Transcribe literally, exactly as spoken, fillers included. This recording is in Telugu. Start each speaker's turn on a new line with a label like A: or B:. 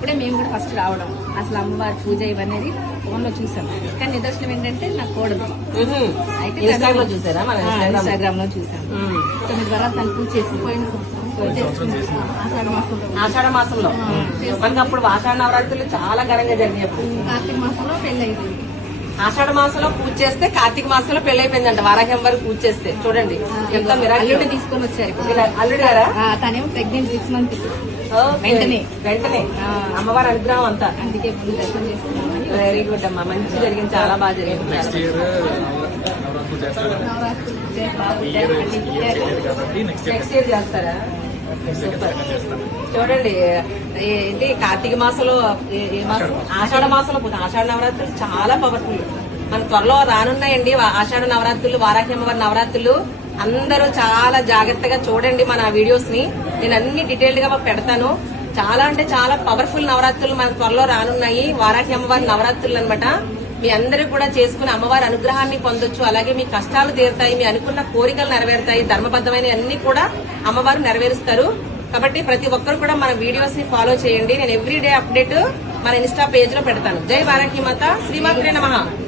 A: అప్పుడే మేము కూడా ఫస్ట్ రావడం, అసలు అమ్మవారి పూజ ఇవన్నీ ఫోన్ లో చూసాం. కానీ నిదర్శనం ఏంటంటే నాకు కూడదు అయితే
B: చూసారా?
A: ఇన్స్టాగ్రామ్ లో చూసాం. తొమ్మిది వరాలు తను పూజ చేసి పోయిన
B: ఆషాఢ మాసంలో మనకి అప్పుడు ఆషాఢ నవరాత్రులు చాలా ఘనంగా జరిగినాయి.
A: కార్తీక మాసంలో పెళ్లి అయిపోయింది.
B: ఆషాఢ మాసంలో పూజ చేస్తే కార్తీక మాసంలో పెళ్లి అయిపోయిందంట. వారాహ్యం వరకు పూజ చేస్తే చూడండి ఎంత
A: అల్లుడు తీసుకొని వచ్చారు.
B: అల్లుడు గారా?
A: తనేమో ప్రెగ్నెంట్ సిక్స్ మంత్స్ వెంటనే
B: వెంటనే అమ్మవారి అనుగ్రహం అంతా.
A: అందుకే ముందు దర్శనం చేసుకున్నామని.
B: వెరీ గుడ్ అమ్మా, మంచి జరిగింది, చాలా బాగా జరిగింది.
A: నెక్స్ట్
B: ఇయర్ చేస్తారా? చూడండి ఏంటి కార్తీక మాసంలో ఏ మాసం? ఆషాఢ మాసంలో పోతుంది. ఆషాఢ నవరాత్రులు చాలా పవర్ఫుల్. మన త్వరలో రానున్నాయండి ఆషాఢ నవరాత్రులు, వారాహి అమ్మవారి నవరాత్రులు. అందరూ చాలా జాగ్రత్తగా చూడండి మన వీడియోస్ ని. నేను అన్ని డీటెయిల్డ్ గా పెడతాను. చాలా అంటే చాలా పవర్ఫుల్ నవరాత్రులు మన త్వరలో రానున్నాయి. వారాహి అమ్మవారి నవరాత్రులు అనమాట. మీ అందరూ కూడా చేసుకుని అమ్మవారి అనుగ్రహాన్ని పొందొచ్చు. అలాగే మీ కష్టాలు తీరుతాయి, మీ అనుకున్న కోరికలు నెరవేరుతాయి, ధర్మబద్దమైన అన్ని కూడా అమ్మవారు నెరవేరుస్తారు. కాబట్టి ప్రతి ఒక్కరు కూడా మన వీడియోస్ ని ఫాలో చేయండి. నేను ఎవ్రీ డే అప్డేట్ మన ఇన్స్టా పేజ్ లో పెడతాను. జై వారాహి మాత, శ్రీమాత్రే నమః.